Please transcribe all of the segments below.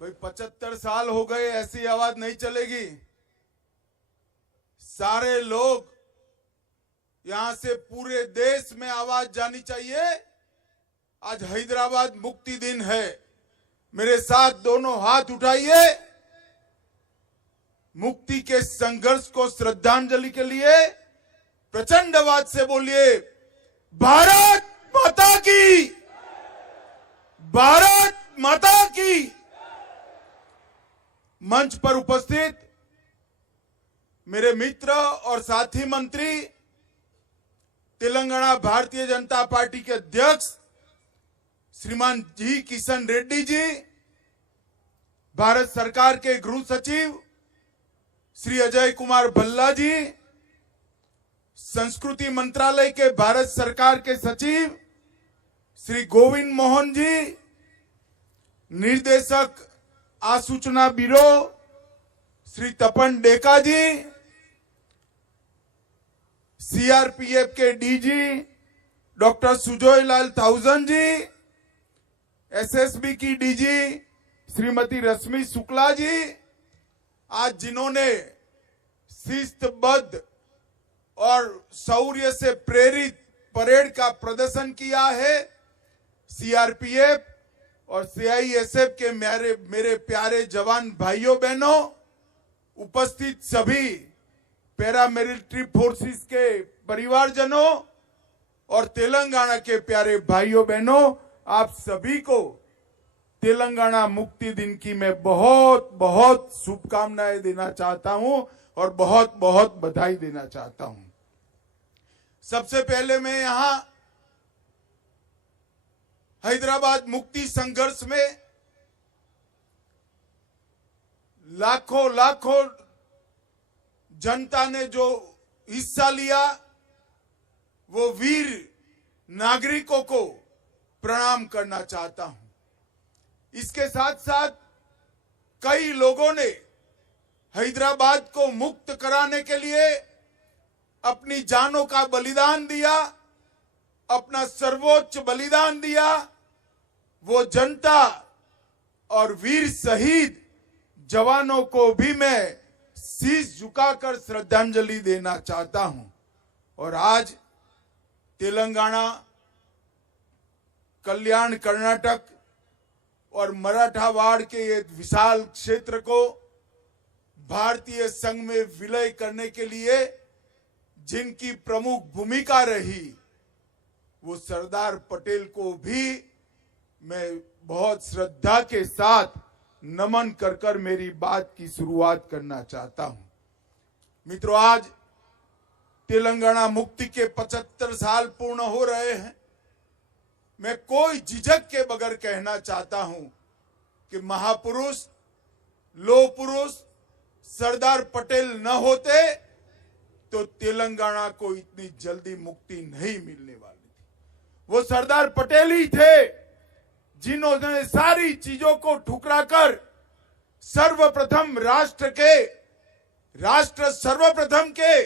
भाई 75 साल हो गए, ऐसी आवाज नहीं चलेगी। सारे लोग यहां से पूरे देश में आवाज जानी चाहिए। आज हैदराबाद मुक्ति दिन है। मेरे साथ दोनों हाथ उठाइए। मुक्ति के संघर्ष को श्रद्धांजलि के लिए प्रचंड आवाज से बोलिए, भारत माता की, भारत माता की। मंच पर उपस्थित मेरे मित्र और साथी मंत्री, तेलंगाना भारतीय जनता पार्टी के अध्यक्ष श्रीमान जी किशन रेड्डी जी, भारत सरकार के गृह सचिव श्री अजय कुमार भल्ला जी, संस्कृति मंत्रालय के भारत सरकार के सचिव श्री गोविंद मोहन जी, निर्देशक आसूचना ब्यूरो श्री तपन डेका जी, सीआरपीएफ के डीजी डॉक्टर सुजोय लाल थाउजन जी, एसएसबी की डीजी श्रीमती रश्मि शुक्ला जी, आज जिन्होंने शिस्तबद्ध और शौर्य से प्रेरित परेड का प्रदर्शन किया है, सीआरपीएफ और सीआईएसएफ के मेरे प्यारे जवान भाइयों बहनों, उपस्थित सभी पैरामिलिट्री फोर्सेस के परिवारजनों और तेलंगाना के प्यारे भाइयों बहनों, आप सभी को तेलंगाना मुक्ति दिन की मैं बहुत बहुत शुभकामनाएं देना चाहता हूं और बहुत बहुत बधाई देना चाहता हूं। सबसे पहले मैं यहां हैदराबाद मुक्ति संघर्ष में लाखों लाखों जनता ने जो हिस्सा लिया, वो वीर नागरिकों को प्रणाम करना चाहता हूं। इसके साथ साथ कई लोगों ने हैदराबाद को मुक्त कराने के लिए अपनी जानों का बलिदान दिया, अपना सर्वोच्च बलिदान दिया। वो जनता और वीर शहीद जवानों को भी मैं शीश झुकाकर श्रद्धांजलि देना चाहता हूं। और आज तेलंगाना, कल्याण कर्नाटक और मराठावाड़ के ये विशाल क्षेत्र को भारतीय संघ में विलय करने के लिए जिनकी प्रमुख भूमिका रही, वो सरदार पटेल को भी मैं बहुत श्रद्धा के साथ नमन कर कर मेरी बात की शुरुआत करना चाहता हूं। मित्रों, आज तेलंगाना मुक्ति के 75 साल पूर्ण हो रहे हैं। मैं कोई झिझक के बगैर कहना चाहता हूं कि महापुरुष, लोह पुरुष सरदार पटेल न होते तो तेलंगाना को इतनी जल्दी मुक्ति नहीं मिलने वाली थी। वो सरदार पटेल ही थे जिन्होंने सारी चीजों को ठुकराकर सर्वप्रथम राष्ट्र सर्वप्रथम के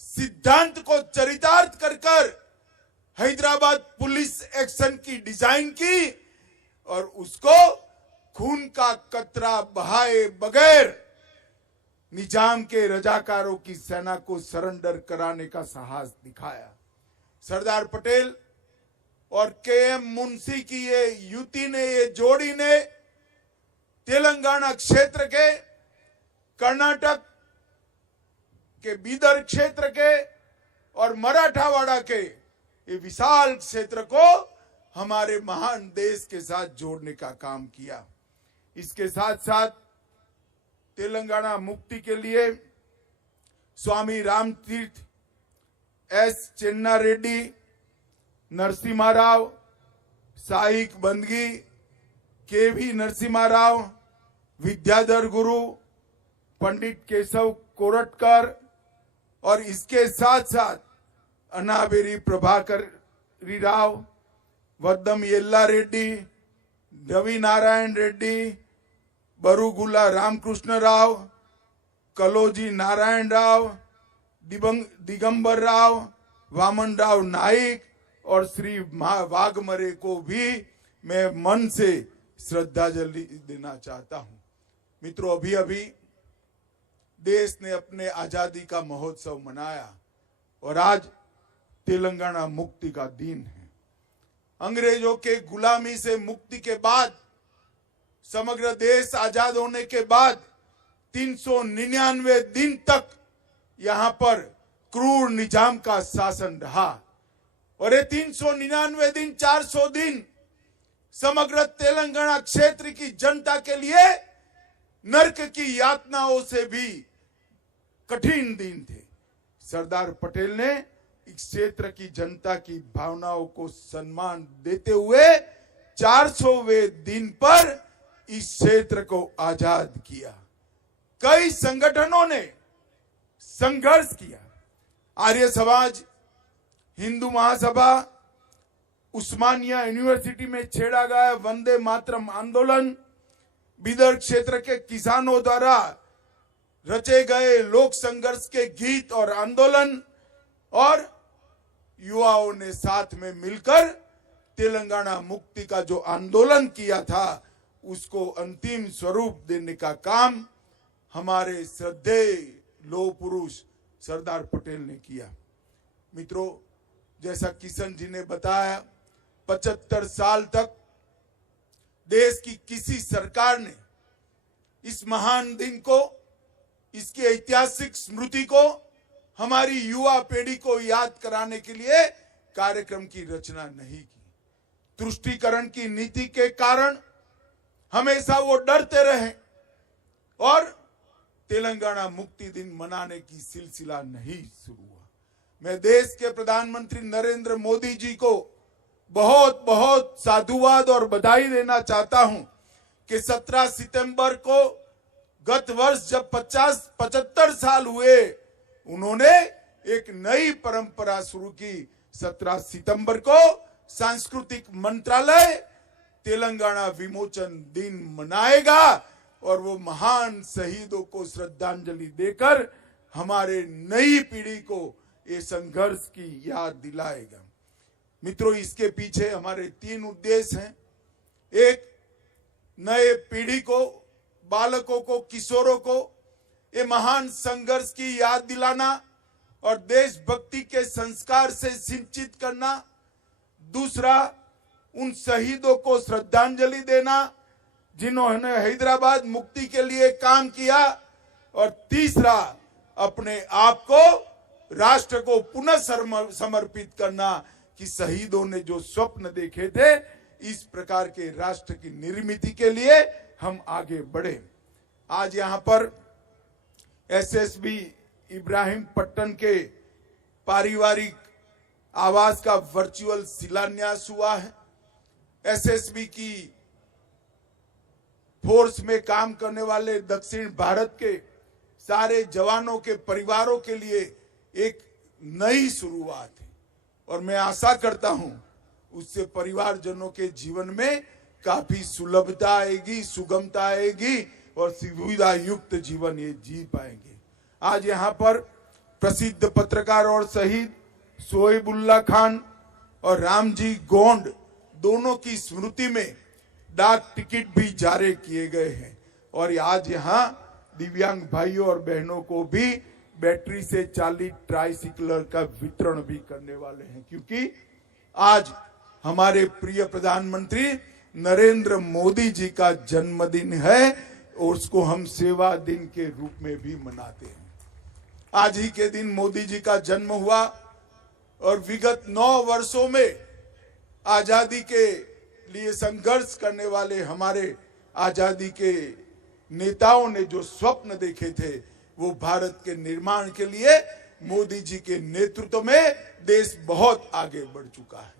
सिद्धांत को चरितार्थ कर हैदराबाद पुलिस एक्शन की डिजाइन की और उसको खून का कतरा बहाए बगैर निजाम के रजाकारों की सेना को सरेंडर कराने का साहस दिखाया। सरदार पटेल और केएम मुंशी की ये युति ने, ये जोड़ी ने तेलंगाना क्षेत्र के, कर्नाटक के बीदर क्षेत्र के और मराठावाड़ा के ये विशाल क्षेत्र को हमारे महान देश के साथ जोड़ने का काम किया। इसके साथ साथ तेलंगाना मुक्ति के लिए स्वामी रामतीर्थ एस चेन्ना रेड्डी, नरसिम्हा राव, साईक बंदगी, केवी नरसिम्हा राव, विद्याधर गुरु, पंडित केशव कोरटकर और इसके साथ साथ अनाबेरी प्रभाकर राव, वर्दम येल्ला रेड्डी, रवि नारायण रेड्डी, बरुगुला रामकृष्ण राव, कलोजी नारायण राव, दिगंबर राव, वामन राव नाइक और श्री वाघमरे को भी मैं मन से श्रद्धांजलि देना चाहता हूं। मित्रों, अभी अभी देश ने अपने आजादी का महोत्सव मनाया और आज तेलंगाना मुक्ति का दिन है। अंग्रेजों के गुलामी से मुक्ति के बाद, समग्र देश आजाद होने के बाद 399 दिन तक यहां पर क्रूर निजाम का शासन रहा और ये 399 दिन, 400 दिन समग्र तेलंगाना क्षेत्र की जनता के लिए नरक की यातनाओं से भी कठिन दिन थे। सरदार पटेल ने इस क्षेत्र की जनता की भावनाओं को सम्मान देते हुए 400वें दिन पर इस क्षेत्र को आजाद किया। कई संगठनों ने संघर्ष किया। आर्य समाज, हिंदू महासभा, उस्मानिया यूनिवर्सिटी में छेड़ा गया वंदे मातरम आंदोलन, बिदर क्षेत्र के किसानों द्वारा रचे गए लोक संघर्ष के गीत और आंदोलन, और युवाओं ने साथ में मिलकर तेलंगाना मुक्ति का जो आंदोलन किया था उसको अंतिम स्वरूप देने का काम हमारे श्रद्धेय लौह पुरुष सरदार पटेल ने किया। मित्रों, जैसा किशन जी ने बताया, 75 साल तक देश की किसी सरकार ने इस महान दिन को, इसकी ऐतिहासिक स्मृति को हमारी युवा पीढ़ी को याद कराने के लिए कार्यक्रम की रचना नहीं की। तुष्टीकरण की नीति के कारण हमेशा वो डरते रहे और तेलंगाना मुक्ति दिन मनाने की सिलसिला नहीं शुरू हुआ। मैं देश के प्रधानमंत्री नरेंद्र मोदी जी को बहुत बहुत साधुवाद और बधाई देना चाहता हूं कि 17 सितंबर को गत वर्ष जब 75 साल हुए, उन्होंने एक नई परंपरा शुरू की। 17 सितंबर को सांस्कृतिक मंत्रालय तेलंगाना विमोचन दिन मनाएगा और वो महान शहीदों को श्रद्धांजलि देकर हमारे नई पीढ़ी को ये संघर्ष की याद दिलाएगा। मित्रों, इसके पीछे हमारे 3 उद्देश्य हैं। एक, नए पीढ़ी को, बालकों को, किशोरों को ये महान संघर्ष की याद दिलाना और देशभक्ति के संस्कार से सिंचित करना। दूसरा, उन शहीदों को श्रद्धांजलि देना जिन्होंने हैदराबाद मुक्ति के लिए काम किया। और तीसरा, अपने आप को राष्ट्र को पुनः समर्पित करना कि शहीदों ने जो स्वप्न देखे थे, इस प्रकार के राष्ट्र की निर्मिति के लिए हम आगे बढ़े। आज यहां पर एसएसबी इब्राहिम पट्टन के पारिवारिक आवास का वर्चुअल शिलान्यास हुआ है। एसएसबी की फोर्स में काम करने वाले दक्षिण भारत के सारे जवानों के परिवारों के लिए एक नई शुरुआत है और मैं आशा करता हूं उससे परिवारजनों के जीवन में काफी सुलभता आएगी, सुगमता आएगी और सुविधा युक्त जीवन ये जी पाएंगे। आज यहाँ पर प्रसिद्ध पत्रकार और शहीद सोहेबुल्ला खान और रामजी गोंड दोनों की स्मृति में डाक टिकट भी जारी किए गए हैं और आज यहाँ दिव्यांग भाइयों और बहनों को भी बैटरी से चालित ट्राइसिकल का वितरण भी करने वाले हैं, क्योंकि आज हमारे प्रिय प्रधानमंत्री नरेंद्र मोदी जी का जन्मदिन है और उसको हम सेवा दिन के रूप में भी मनाते हैं। आज ही के दिन मोदी जी का जन्म हुआ और विगत 9 वर्षों में आजादी के लिए संघर्ष करने वाले हमारे आजादी के नेताओं ने जो स्वप्न देखे थे, वो भारत के निर्माण के लिए मोदी जी के नेतृत्व में देश बहुत आगे बढ़ चुका है।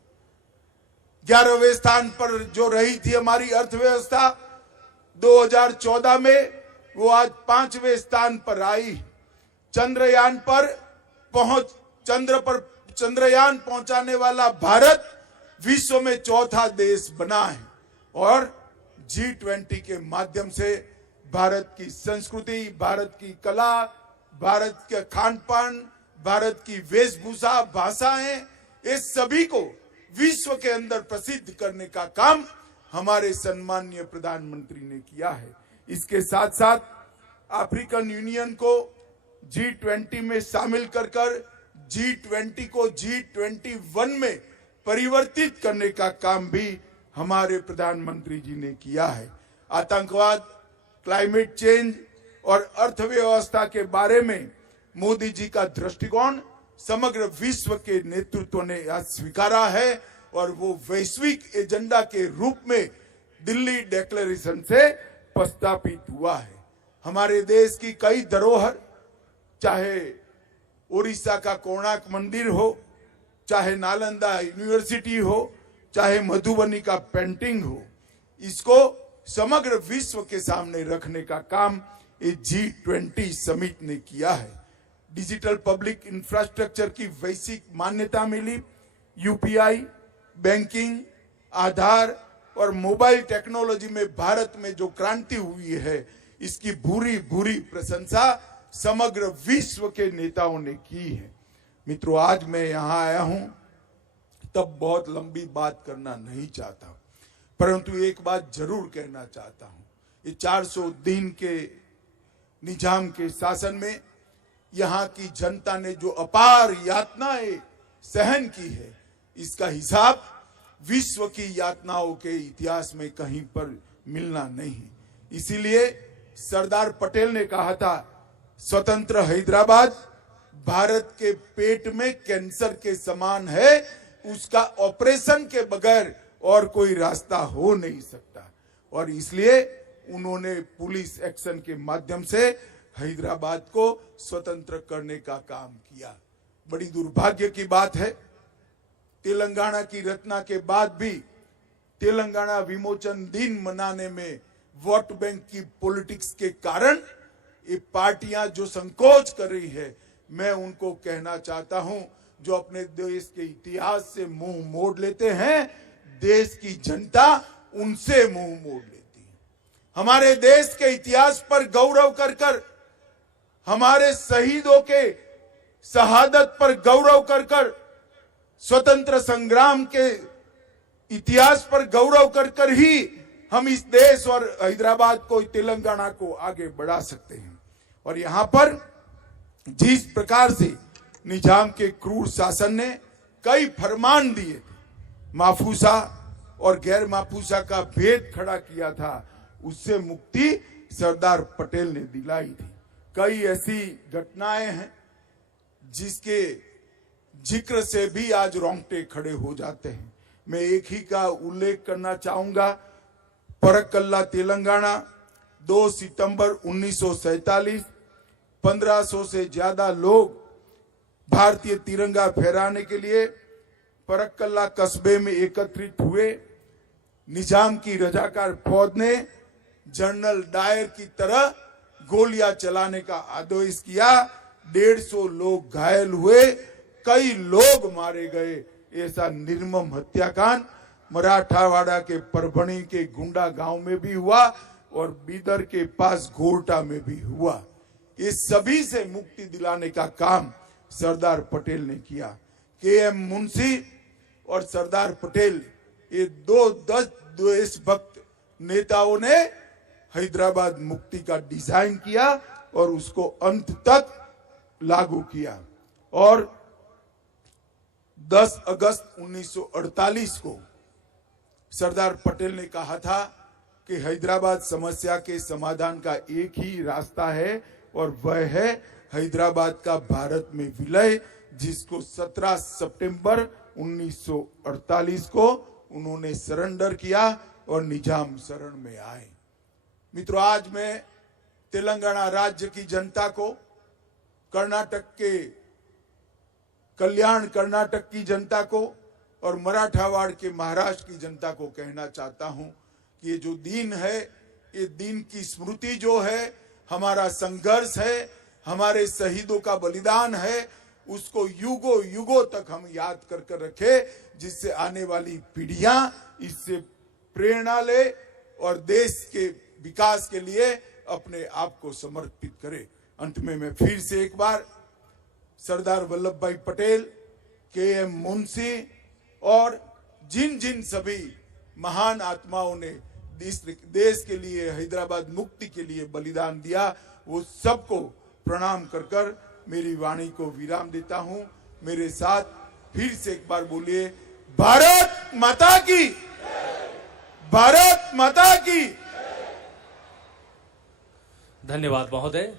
11वें स्थान पर जो रही थी हमारी अर्थव्यवस्था 2014 में, वो आज 5वें स्थान पर आई। चंद्रयान पहुंचाने वाला भारत विश्व में 4था देश बना है और G20 के माध्यम से भारत की संस्कृति, भारत की कला, भारत के खान-पान, भारत की वेशभूषा, भाषाएं, ये सभी को विश्व के अंदर प्रसिद्ध करने का काम हमारे सम्माननीय प्रधानमंत्री ने किया है। इसके साथ साथ अफ्रीकन यूनियन को G20 में शामिल कर G20 को G21 में परिवर्तित करने का काम भी हमारे प्रधानमंत्री जी ने किया है। आतंकवाद, क्लाइमेट चेंज और अर्थव्यवस्था के बारे में मोदी जी का दृष्टिकोण समग्र विश्व के नेतृत्व ने आज स्वीकारा है और वो वैश्विक एजेंडा के रूप में दिल्ली डिक्लेरेशन से प्रस्तावित हुआ है। हमारे देश की कई धरोहर, चाहे उड़ीसा का कोणार्क मंदिर हो, चाहे नालंदा यूनिवर्सिटी हो, चाहे मधुबनी का पेंटिंग हो, इसको समग्र विश्व के सामने रखने का काम ये G20 समिट ने किया है। डिजिटल पब्लिक इंफ्रास्ट्रक्चर की वैश्विक मान्यता मिली। UPI, बैंकिंग, आधार और मोबाइल टेक्नोलॉजी में भारत में जो क्रांति हुई है, इसकी भूरी भूरी प्रशंसा समग्र विश्व के नेताओं ने की है। मित्रों, आज मैं यहाँ आया हूं तब बहुत लंबी बात करना नहीं चाहता, परंतु एक बात जरूर कहना चाहता हूं। ये 400 दिन के निजाम के शासन में यहाँ की जनता ने जो अपार यातनाएं सहन की है, इसका हिसाब विश्व की यातनाओं के इतिहास में कहीं पर मिलना नहीं। इसीलिए सरदार पटेल ने कहा था, स्वतंत्र हैदराबाद भारत के पेट में कैंसर के समान है, उसका ऑपरेशन के बगैर और कोई रास्ता हो नहीं सकता। और इसलिए उन्होंने पुलिस एक्शन के माध्यम से हैदराबाद को स्वतंत्र करने का काम किया। बड़ी दुर्भाग्य की बात है, तेलंगाना की रचना के बाद भी तेलंगाना विमोचन दिन मनाने में वोट बैंक की पॉलिटिक्स के कारण ये पार्टियां जो संकोच कर रही है, मैं उनको कहना चाहता हूं, जो अपने देश के इतिहास से मुंह मोड़ लेते हैं, देश की जनता उनसे मुंह मोड़ लेती है। हमारे देश के इतिहास पर गौरव कर हमारे शहीदों के शहादत पर गौरव कर स्वतंत्र संग्राम के इतिहास पर गौरव कर ही हम इस देश और हैदराबाद को, तेलंगाना को आगे बढ़ा सकते हैं। और यहां पर जिस प्रकार से निजाम के क्रूर शासन ने कई फरमान दिए थे, माफूसा और गैर माफूसा का भेद खड़ा किया था, उससे मुक्ति सरदार पटेल ने दिलाई थी। कई ऐसी घटनाएं हैं जिसके जिक्र से भी आज रोंगटे खड़े हो जाते हैं। मैं एक ही का उल्लेख करना चाहूंगा। परक्कल्ला तेलंगाना 2 सितंबर 1947, 1500 से ज्यादा लोग भारतीय तिरंगा फहराने के लिए परक्कल्ला कस्बे में एकत्रित हुए। निजाम की रजाकार फौज ने जनरल डायर की तरह गोलियां चलाने का आदेश किया। 150 लोग घायल हुए, कई लोग मारे गए। ऐसा निर्मम हत्याकांड मराठावाड़ा के परभणी के गुंडा गांव में भी हुआ और बीदर के पास घोरटा में भी हुआ। इस सभी से मुक्ति दिलाने का काम सरदार पटेल ने किया। KM मुंशी और सरदार पटेल, ये 2 देशभक्त नेताओं ने हैदराबाद मुक्ति का डिजाइन किया और उसको अंत तक लागू किया। और 10 अगस्त 1948 को सरदार पटेल ने कहा था कि हैदराबाद समस्या के समाधान का एक ही रास्ता है और वह है हैदराबाद का भारत में विलय, जिसको 17 सितंबर 1948 को उन्होंने सरेंडर किया और निजाम शरण में आए। मित्रों, आज मैं तेलंगाना राज्य की जनता को, कर्नाटक के कल्याण कर्नाटक की जनता को और मराठावाड़ के महाराष्ट्र की जनता को कहना चाहता हूं कि ये जो दिन है, ये दिन की स्मृति जो है, हमारा संघर्ष है, हमारे शहीदों का बलिदान है, उसको युगों युगों तक हम याद कर रखे, जिससे आने वाली पीढ़ियां इससे प्रेरणा ले और देश के विकास के लिए अपने आप को समर्पित करे। अंत में मैं फिर से एक बार सरदार वल्लभ भाई पटेल, KM मुंशी और जिन जिन सभी महान आत्माओं ने देश के लिए, हैदराबाद मुक्ति के लिए बलिदान दिया, वो सबको प्रणाम कर कर मेरी वाणी को विराम देता हूं। मेरे साथ फिर से एक बार बोलिए, भारत माता की, भारत माता की। धन्यवाद महोदय।